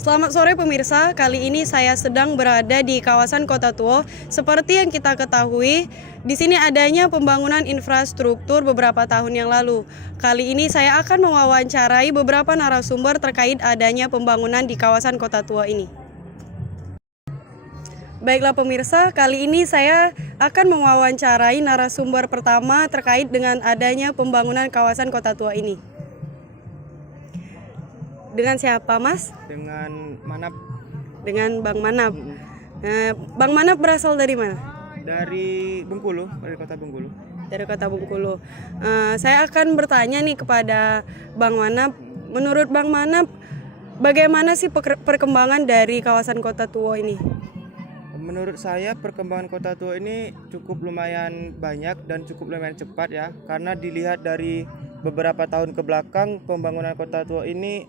Selamat sore pemirsa, kali ini saya sedang berada di kawasan Kota Tua. Seperti yang kita ketahui, di sini adanya pembangunan infrastruktur beberapa tahun yang lalu. Kali ini saya akan mewawancarai beberapa narasumber terkait adanya pembangunan di kawasan Kota Tua ini. Baiklah pemirsa, kali ini saya akan mewawancarai narasumber pertama terkait dengan adanya pembangunan kawasan Kota Tua ini. Dengan siapa, Mas? Dengan Manap. Dengan Bang Manap. Bang Manap berasal dari mana? Dari Bengkulu, dari kota Bengkulu. Dari kota Bengkulu. Saya akan bertanya nih kepada Bang Manap. Menurut Bang Manap, bagaimana sih perkembangan dari kawasan Kota Tua ini? Menurut saya perkembangan Kota Tua ini cukup lumayan banyak dan cukup lumayan cepat ya. Karena dilihat dari beberapa tahun ke belakang pembangunan Kota Tua ini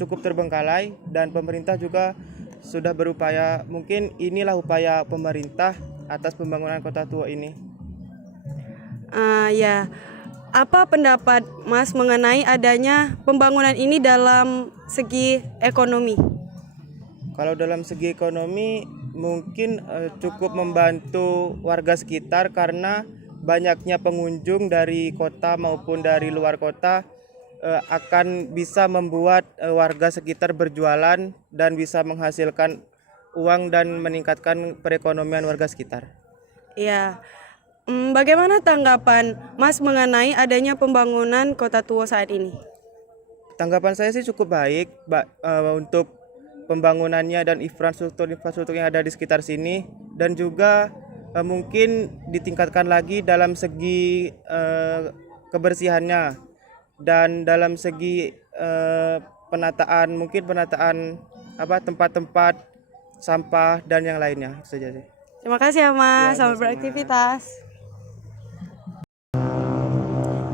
cukup terbengkalai dan pemerintah juga sudah berupaya. Mungkin inilah upaya pemerintah atas pembangunan Kota Tua ini. Ya, apa pendapat Mas mengenai adanya pembangunan ini dalam segi ekonomi? Kalau dalam segi ekonomi mungkin cukup membantu warga sekitar karena banyaknya pengunjung dari kota maupun dari luar kota akan bisa membuat warga sekitar berjualan dan bisa menghasilkan uang dan meningkatkan perekonomian warga sekitar. Ya, bagaimana tanggapan Mas mengenai adanya pembangunan Kota Tua saat ini? Tanggapan saya sih cukup baik untuk pembangunannya dan infrastruktur yang ada di sekitar sini, dan juga mungkin ditingkatkan lagi dalam segi kebersihannya dan dalam segi penataan tempat-tempat sampah dan yang lainnya. Itu saja sih. Terima kasih ya Mas, Ya, selamat beraktivitas.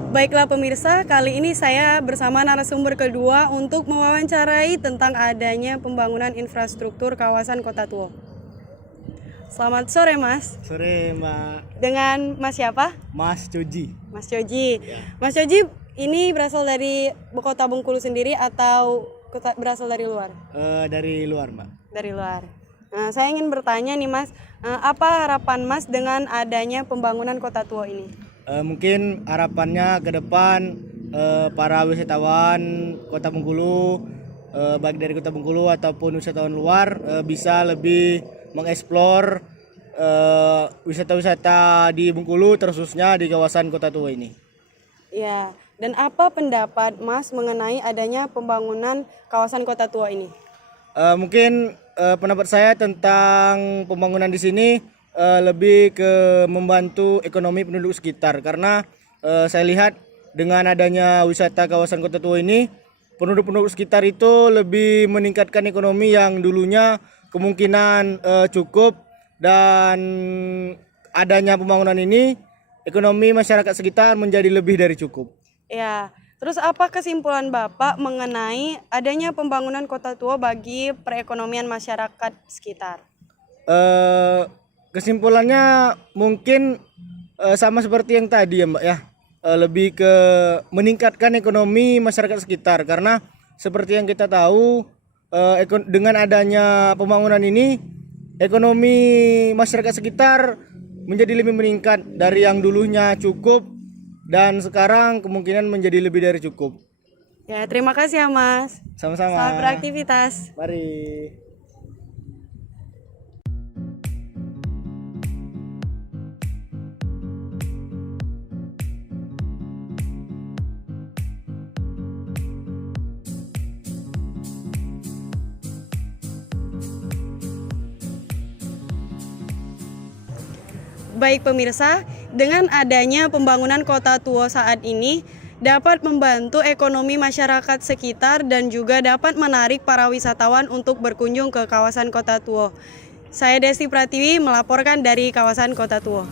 Baiklah pemirsa, kali ini saya bersama narasumber kedua untuk mewawancarai tentang adanya pembangunan infrastruktur kawasan Kota Tua. Selamat sore Mas. Sore Mbak. Dengan Mas siapa? Mas Joji. Mas Joji. Ya. Mas Joji ini berasal dari Kota Bengkulu sendiri atau berasal dari luar? Dari luar Mbak. Dari luar. Saya ingin bertanya nih Mas, apa harapan Mas dengan adanya pembangunan Kota Tua ini? Mungkin harapannya ke depan para wisatawan Kota Bengkulu, baik dari Kota Bengkulu ataupun wisatawan luar bisa lebih mengeksplor wisata-wisata di Bengkulu, terkhususnya di kawasan Kota Tua ini. Ya, dan apa pendapat Mas mengenai adanya pembangunan kawasan Kota Tua ini? Mungkin pendapat saya tentang pembangunan di sini lebih ke membantu ekonomi penduduk sekitar, karena saya lihat dengan adanya wisata kawasan Kota Tua ini, penduduk-penduduk sekitar itu lebih meningkatkan ekonomi yang dulunya kemungkinan cukup, dan adanya pembangunan ini ekonomi masyarakat sekitar menjadi lebih dari cukup. Ya, terus apa kesimpulan Bapak mengenai adanya pembangunan Kota Tua bagi perekonomian masyarakat sekitar? Kesimpulannya mungkin sama seperti yang tadi ya Mbak ya, lebih ke meningkatkan ekonomi masyarakat sekitar, karena seperti yang kita tahu dengan adanya pembangunan ini ekonomi masyarakat sekitar menjadi lebih meningkat dari yang dulunya cukup dan sekarang kemungkinan menjadi lebih dari cukup. Ya, terima kasih ya Mas. Sama-sama. Selamat beraktivitas. Mari. Baik pemirsa, dengan adanya pembangunan Kota Tua saat ini dapat membantu ekonomi masyarakat sekitar dan juga dapat menarik para wisatawan untuk berkunjung ke kawasan Kota Tua. Saya Desti Pratiwi melaporkan dari kawasan Kota Tua.